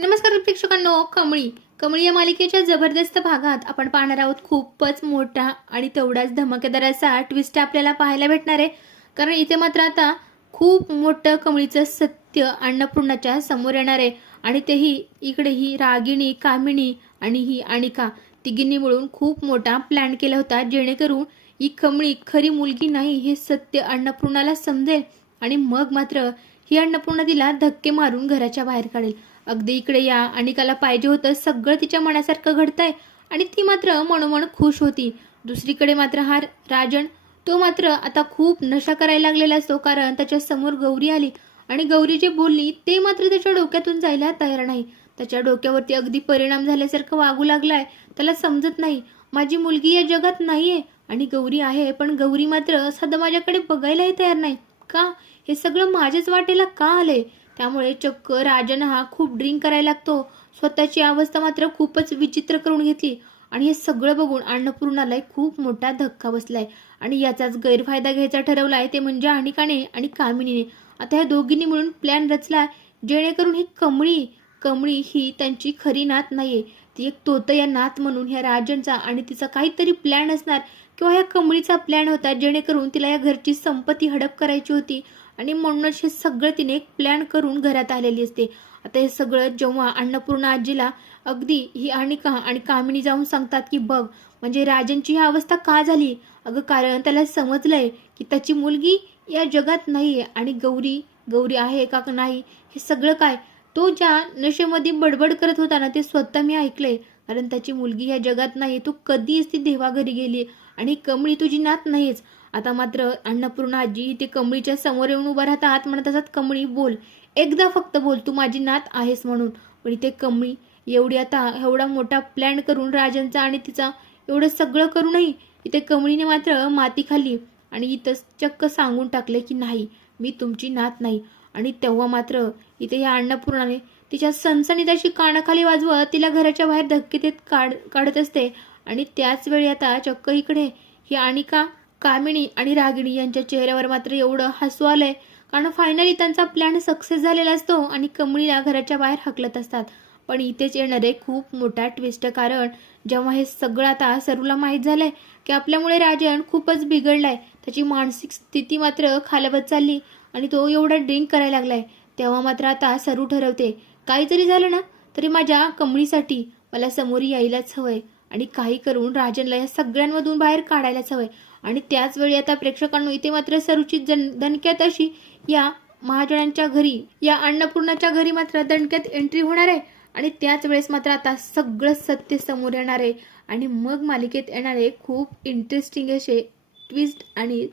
नमस्कार प्रेक्षकांनो, कमळी कमळी या मालिकेच्या जबरदस्त भागात आपण पाहणार आहोत खूपच मोठा आणि तेवढाच धमाकेदार असा ट्विस्ट आपल्याला पाहायला भेटणार आहे। कारण इथे मात्र आता खूप मोठं कमळीचं सत्य अन्नपूर्णाच्या समोर येणार आहे आणि तेही इकडे ही रागिणी, कामिनी आणि ही अनिका तिघींनी मिळून खूप मोठा प्लॅन केला होता, जेणेकरून ही कमळी खरी मुलगी नाही हे सत्य अन्नपूर्णाला समजेल आणि मग मात्र ही अन्नपूर्णा तिला धक्के मारून घराच्या बाहेर काढेल। अगदी इकडे या अनिकाला पाहिजे होतं सगळं तिच्या मनासारखं घडतंय आणि ती मात्र मनोमन खुश होती। दुसरीकडे मात्र हा राजन तो मात्र आता खूप नशा करायला लागलेला असतो, कारण त्याच्या समोर गौरी आली आणि गौरी जे बोलली ते मात्र त्याच्या डोक्यातून जायला तयार नाही। त्याच्या डोक्यावरती अगदी परिणाम झाल्यासारखं वागू लागलाय। त्याला समजत नाही माझी मुलगी या जगात नाहीये आणि गौरी आहे, पण गौरी मात्र सध्या माझ्याकडे बघायलाही तयार नाही। का हे सगळं माझ्याच वाटेला का आले? त्यामुळे चक्क राजन हा खूप ड्रिंक करायला लागतो। स्वतःची अवस्था मात्र खूपच विचित्र करून घेतली आणि हे सगळं बघून अन्नपूर्णाला खूप मोठा धक्का बसलाय आणि याचाच गैरफायदा घ्यायचा ठरवलाय ते म्हणजे अनिकाने आणि कामिनीने। आता या दोघींनी मिळून प्लॅन रचला, जेणेकरून ही कमळी कमळी ही त्यांची खरी नात नाहीये, ती एक तोतया नात म्हणून ह्या राजनचा आणि तिचा काहीतरी प्लॅन असणार किंवा ह्या कमळीचा प्लॅन होता, जेणेकरून तिला या घरची संपत्ती हडप करायची होती आणि म्हणूनच हे सगळं तिने एक प्लॅन करून घरात आलेली असते। आता हे सगळं जेव्हा अन्नपूर्णा आजीला अगदी ही अनिका आणि कामिनी जाऊन सांगतात की बघ म्हणजे राजनची ही अवस्था का झाली, अगं कारण त्याला समजलंय की त्याची मुलगी या जगात नाहीये आणि गौरी गौरी आहे का नाही हे सगळं काय तो ज्या नशेमध्ये बडबड करत होता ना ते स्वतः मी ऐकलंय। कारण त्याची मुलगी या जगात नाही, तू कधीच ती देवाघरी गेली आणि कमळी तुझी नात नाहीच। आता मात्र अन्नपूर्णा आजी ते कमळीच्या समोर येऊन उभा राहतात, म्हणत असतात कमळी बोल, एकदा फक्त बोल तू माझी नात आहेस म्हणून। पण इथे कमळी एवढी आता एवढा मोठा प्लॅन करून राजनचा आणि तिचा एवढं सगळं करूनही इथे कमळीने मात्र माती खाल्ली आणि इथं चक्क सांगून टाकले की नाही मी तुमची नात नाही। आणि तेव्हा मात्र इथे या अन्नपूर्णाने तिच्या सणसणीत अशी कानाखाली वाजवत तिला घराच्या बाहेर धक्के देत काढत असते आणि त्याच वेळी आता चक्क इकडे ही अनिका, कामिनी आणि रागिणी यांच्या चेहऱ्यावर मात्र एवढं हसू आलंय, कारण फायनली त्यांचा प्लॅन सक्सेस झालेला असतो आणि कमळीला घराच्या बाहेर हकलत असतात। पण इथेच येणारे खूप मोठा ट्विस्ट, कारण जेव्हा हे सगळं आता सरूला माहीत झालंय की आपल्यामुळे राजन खूपच बिघडलाय, त्याची मानसिक स्थिती मात्र खालवत चालली आणि तो एवढा ड्रिंक करायला लागलाय, तेव्हा मात्र आता सरू ठरवते काही जरी झालं ना तरी माझ्या कमळीसाठी मला समोर यायलाच हवंय आणि काही करून राजनला या सगळ्यांमधून बाहेर काढायलाच हवंय। आणि त्याच वेळी आता प्रेक्षकांनो इथे मात्र सरूची दणक्यात अशी या महाजनांच्या घरी या अन्नपूर्णाच्या घरी मात्र दणक्यात एंट्री होणार आहे आणि त्याच वेळेस मात्र आता सगळं सत्य समोर येणार आहे आणि मग मालिकेत येणारे खूप इंटरेस्टिंग असे ट्विस्ट आणि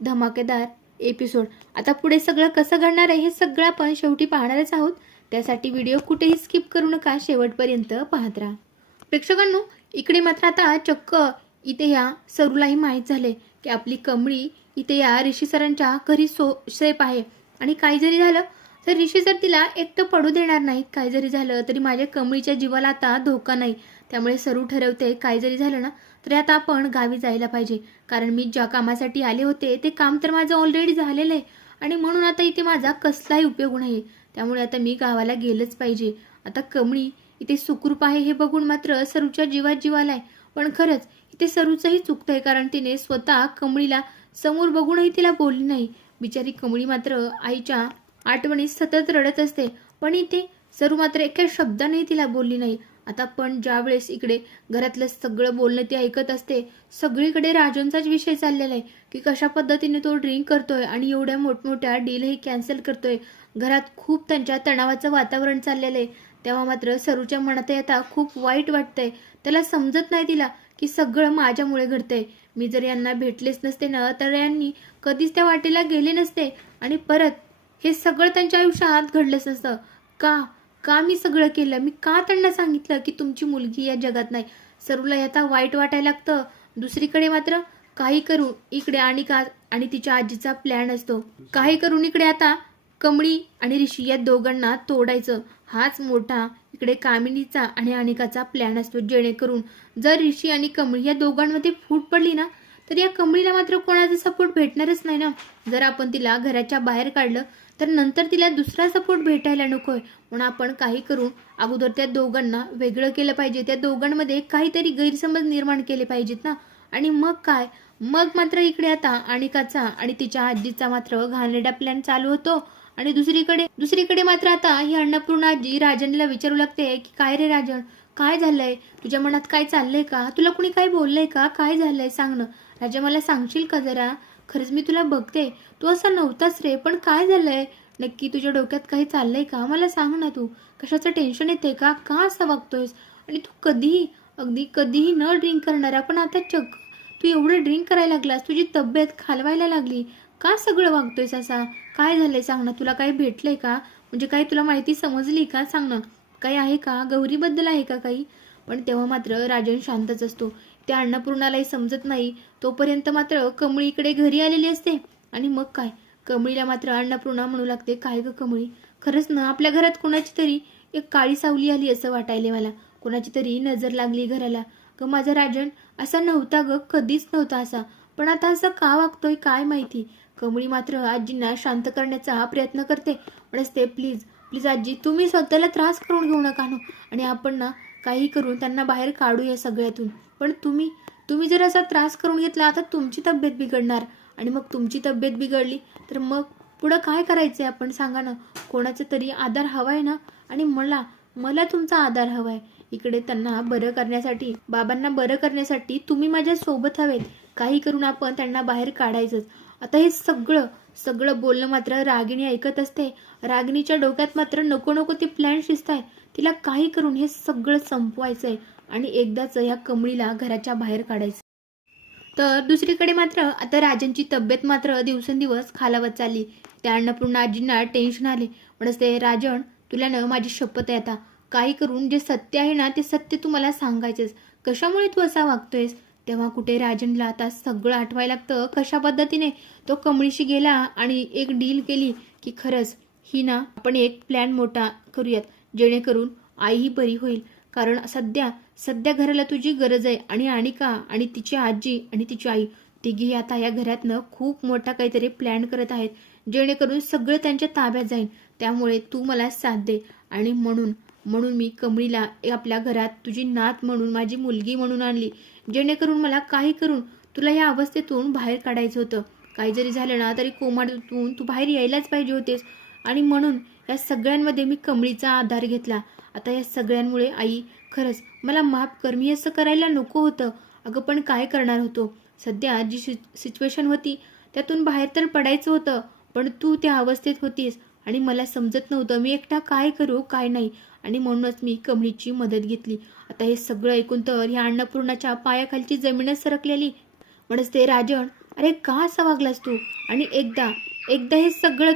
धमाकेदार एपिसोड। आता पुढे सगळं कसं घडणार आहे हे सगळं आपण शेवटी पाहणारच आहोत, त्यासाठी व्हिडिओ कुठेही स्किप करू नका, शेवटपर्यंत पाहत राहा। प्रेक्षकांनो इकडे मात्र आता चक्क इथे या सरूलाही माहीत झाले की आपली कमळी इथे या ऋषी सरांच्या घरी सेफ आहे आणि काही जरी झालं तर ऋषी सर तिला एकटं पडू देणार नाहीत। काही जरी झालं तरी माझ्या कमळीच्या जीवाला आता धोका नाही, त्यामुळे सरू ठरवते काही जरी झालं ना तरी आता आपण गावी जायला पाहिजे, कारण मी ज्या कामासाठी आले होते ते काम तर माझं ऑलरेडी झालेलं आहे आणि म्हणून आता इथे माझा कसलाही उपयोग नाही, त्यामुळे आता मी गावाला गेलंच पाहिजे। आता कमळी इथे सुखरूप आहे हे बघून मात्र सरूच्या जीवात जीव आलाय, पण खरंच इथे सरूचंही चुकतंय, कारण तिने स्वतः कमळीला समोर बघूनही तिला बोलली नाही। बिचारी कमळी मात्र आईच्या आठवणीत सतत रडत असते, पण इथे सरू मात्र एका शब्दानेही तिला बोलली नाही। आता पण ज्या वेळेस इकडे घरातलं सगळं बोलणं ती ऐकत असते, सगळीकडे राजनचाच विषय चाललेला आहे की कशा पद्धतीने तो ड्रिंक करतोय आणि एवढ्या मोठमोठ्या डीलही कॅन्सल करतोय, घरात खूप त्यांच्या तणावाचं वातावरण चाललेलं आहे। तेव्हा मात्र सरूच्या मनात आता खूप वाईट वाटतंय, त्याला समजत नाही तिला की सगळं माझ्यामुळे घडतंय, मी जर यांना भेटलेच नसते ना तर यांनी कधीच त्या वाटेला गेले नसते आणि परत हे सगळं त्यांच्या आयुष्यात घडलंच असतं। का का मी सगळं केलं, मी का त्यांना सांगितलं की तुमची मुलगी या जगात नाही? सरूला आता वाईट वाटायला लागतं। दुसरीकडे मात्र काही करून इकडे अनिका आणि तिच्या आजीचा प्लॅन असतो, काही करून इकडे आता कमळी आणि ऋषी या दोघांना तोडायचं, हाच मोठा इकडे कामिनीचा आणि अनिकाचा प्लॅन असतो, जेणेकरून जर ऋषी आणि कमळी या दोघांमध्ये फूट पडली ना तर या कमळीला मात्र कोणाचा सपोर्ट भेटणारच नाही ना. जर आपण तिला घराच्या बाहेर काढलं तर नंतर तिला दुसरा सपोर्ट भेटायला नकोय. म्हणून आपण काही करून अगोदर त्या दोघांना वेगळं केलं पाहिजे, त्या दोघांमध्ये काहीतरी गैरसमज निर्माण केले पाहिजेत ना. आणि मग काय, मग मात्र इकडे आता अनिकाचा आणि तिच्या आजीचा मात्र घाणेरडा प्लॅन चालू होतो. आणि दुसरीकडे मात्र आता ही अन्नपूर्णा आजी राजनला विचारू लागते की काय रे राजन, काय झालंय, तुझ्या मनात काय चाललंय का, तुला कुणी काय बोललंय का, काय झालंय सांग ना राजा, मला सांगशील का जरा. खरंच मी तुला बघते, तू असा नव्हताच रे, पण काय झालंय नक्की, तुझ्या डोक्यात काही चाललंय का, मला सांग ना. तू कशाचं टेन्शन येते का असं वागतोयस. आणि तू कधीही अगदी कधीही न ड्रिंक करणारा, पण आता चक्क तू एवढं ड्रिंक करायला लागलास, तुझी तब्येत खालवायला लागली, का सगळं वागतोयस असा, काय झालंय सांग ना. तुला काही भेटलंय का, म्हणजे काही तुला माहिती समजली का, सांग ना. काही आहे का, गौरीबद्दल आहे का काही. पण तेव्हा मात्र राजन शांतच असतो. त्या अन्नपूर्णालाही समजत नाही. तोपर्यंत मात्र कमळी इकडे घरी आलेली असते. आणि मग काय, कमळीला मात्र अन्नपूर्णा म्हणू लागते, काय ग कमळी, खरंच ना आपल्या घरात कोणाची तरी एक काळी सावली आली असं वाटायले मला, कोणाची तरी नजर लागली घराला. ग माझा राजन असा नव्हता ग, कधीच नव्हता असा, पण आता असं का वागतोय काय माहिती. कमळी मात्र आजींना शांत करण्याचा प्रयत्न करते. म्हणते प्लीज प्लीज आजी, तुम्ही स्वतःला त्रास करून घेऊ नका ना, आणि आपण ना काही करून त्यांना बाहेर काढूया सगळ्यातून. पण तुम्ही जर असा त्रास करून घेतला, आता तुमची तब्येत बिघडणार, आणि मग तुमची तब्येत बिघडली तर मग पुढं काय करायचंय आपण सांगा ना. कोणाचा तरी आधार हवाय ना, आणि मला तुमचा आधार हवाय. इकडे त्यांना बरं करण्यासाठी, बाबांना बरं करण्यासाठी तुम्ही माझ्या सोबत हवेत. काही करून आपण त्यांना बाहेर काढायचंच. आता हे सगळं बोलणं मात्र रागिणी ऐकत असते. रागिणीच्या डोक्यात मात्र नको नको ते प्लॅन शिजताय. तिला काही करून हे सगळं संपवायचंय आणि एकदाच या कमळीला घराच्या बाहेर काढायचं. तर दुसरीकडे मात्र आता राजनची तब्येत मात्र दिवसेंदिवस खालावत चालली. त्या अन्नपूर्णा आजींना टेन्शन आले. म्हणते राजन, तुला न माझी शपथ आहे, आता काही करून जे सत्य आहे ना ते सत्य तू मला सांगायचंच. कशामुळे तू असा वागतोयस. तेव्हा कुठे राजनला आता सगळं आठवायला लागतं, कशा पद्धतीने तो कमळीशी गेला आणि एक डील केली की खरंच ही ना आपण एक प्लॅन मोठा करूयात, जेणेकरून आईही बरी होईल. कारण सध्या घराला तुझी गरज आहे. आणि अनिका आणि तिची आजी आणि तिची आई तिघी आता या घरातनं खूप मोठा काहीतरी प्लॅन करत आहेत, जेणेकरून सगळं त्यांच्या ताब्यात जाईल. त्यामुळे तू मला साथ दे. आणि म्हणून मी कमळीला आपल्या घरात तुझी नात म्हणून, माझी मुलगी म्हणून आणली, जेणेकरून मला काही करून तुला या अवस्थेतून बाहेर काढायचं होतं. काही जरी झालं ना तरी कोमातून तू बाहेर यायलाच पाहिजे होतेस. आणि म्हणून या सगळ्यांमध्ये मी कमळीचा आधार घेतला. आता या सगळ्यांमुळे आई खरंच मला माफ कर, मी असं करायला नको होतं. अगं पण काय करणार होतो, सध्या जी सिच्युएशन होती त्यातून बाहेर तर पडायचं होतं, पण तू त्या अवस्थेत होतीस आणि मला समजत नव्हतं मी एकटा काय करू काय नाही. आणि म्हणूनच मी कमळीची मदत घेतली. आता हे सगळं ऐकून तर ह्या अन्नपूर्णाच्या पायाखालची जमीनच सरकलेली. म्हणते राजन, अरे का असा वागलास तू. आणि एकदा हे सगळं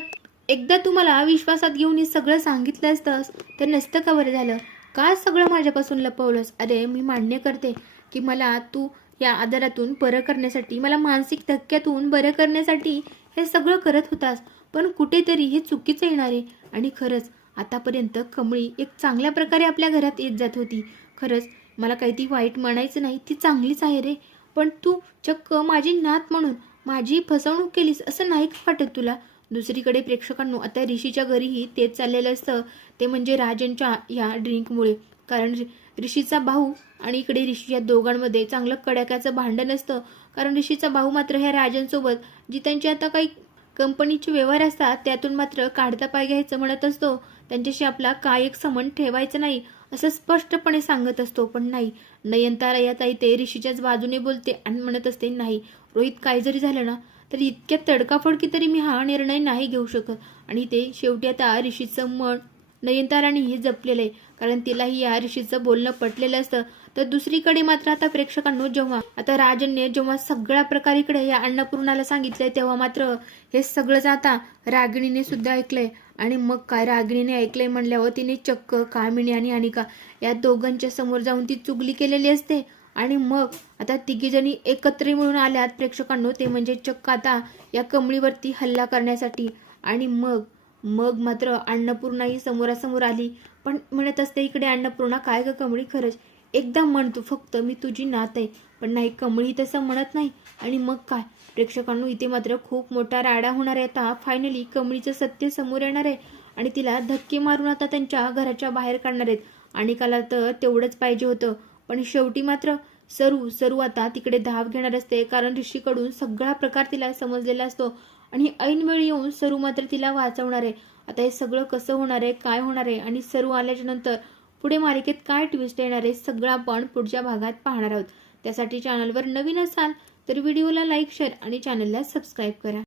तू मला विश्वासात घेऊन हे सगळं सांगितलं असतंस तर नसतं का बरं झालं. का सगळं माझ्यापासून लपवलंस. अरे मी मान्य करते की मला तू या आजारातून बरं करण्यासाठी, मला मानसिक धक्क्यातून बरं करण्यासाठी हे सगळं करत होतास, पण कुठेतरी हे चुकीचं येणार आहे. आणि खरंच आतापर्यंत कमळी एक चांगल्या प्रकारे आपल्या घरात येत जात होती. खरंच मला काही ती वाईट म्हणायचं नाही, ती चांगलीच आहे रे. पण तू चक्क माझी नात म्हणून माझी फसवणूक केलीस, असं नाही का वाटत तुला. दुसरीकडे प्रेक्षकांनो आता ऋषीच्या घरीही तेच चाललेलं असतं, ते म्हणजे राजनच्या या ड्रिंकमुळे. कारण ऋषीचा भाऊ आणि इकडे ऋषी या दोघांमध्ये चांगलं कडाक्याचं भांडण असतं. कारण ऋषीचा भाऊ मात्र ह्या राजनसोबत जी त्यांची आता काही कंपनीचे व्यवहार असतात त्यातून मात्र काढता पाय घ्यायचं म्हणत असतो. त्यांच्याशी आपला काय एक संबंध ठेवायचा नाही असं स्पष्टपणे सांगत असतो. पण नाही, नयनतारा या ताई ते ऋषीच्याच बाजूने बोलते आणि म्हणत असते, नाही रोहित, काय जरी झालं ना तर इतक्या तडकाफडकी तरी मी हा निर्णय नाही घेऊ शकत. आणि ते शेवटी आता ऋषीचं मन नयनताराने हे जपलेलं आहे, कारण तिलाही या ऋषीचं बोलणं पटलेलं असतं. तर दुसरीकडे मात्र आता प्रेक्षकांनो जेव्हा आता राजनने जेव्हा सगळ्या प्रकारे इकडे या अन्नपूर्णाला सांगितलंय, तेव्हा मात्र हे सगळंच आता रागिणीने सुद्धा ऐकलंय. आणि मग काय, रागिणीने ऐकलंय म्हणल्यावर तिने चक्क कामिनी आणि अनिका या दोघांच्या समोर जाऊन ती चुगली केलेली असते. आणि मग आता तिघीजणी एकत्र मिळून आल्यात प्रेक्षकांनो, ते म्हणजे चक्क आता या कमळीवरती हल्ला करण्यासाठी. आणि मग मात्र अन्नपूर्णा ही समोरासमोर आली. पण म्हणत असते इकडे अन्नपूर्णा, काय ग कमळी, खरंच एकदा म्हण तू फक्त मी तुझी नात आहे. पण नाही, कमळी तसं म्हणत नाही. आणि मग काय, प्रेक्षकांनो इथे मात्र खूप मोठा राडा होणार आहे. आता फायनली कमळीचं सत्य समोर येणार आहे आणि तिला धक्के मारून आता त्यांच्या घराच्या बाहेर काढणार आहेत. आणि काला तर तेवढंच पाहिजे होतं, पण शेवटी मात्र सरू आता तिकडे धाव घेणार असते, कारण ऋषीकडून सगळा प्रकार तिला समजलेला असतो. आणि ऐनवेळी येऊन सरू मात्र तिला वाचवणार आहे. आता हे सगळं कसं होणार आहे, काय होणार आहे आणि सरू आल्याच्या नंतर पुढे मालिकेत काय ट्विस्ट येणार आहे, सगळं आपण पुढच्या भागात पाहणार आहोत. त्यासाठी चॅनलवर नवीन असाल तर व्हिडिओला लाईक, शेअर आणि चॅनलला सबस्क्राईब करा.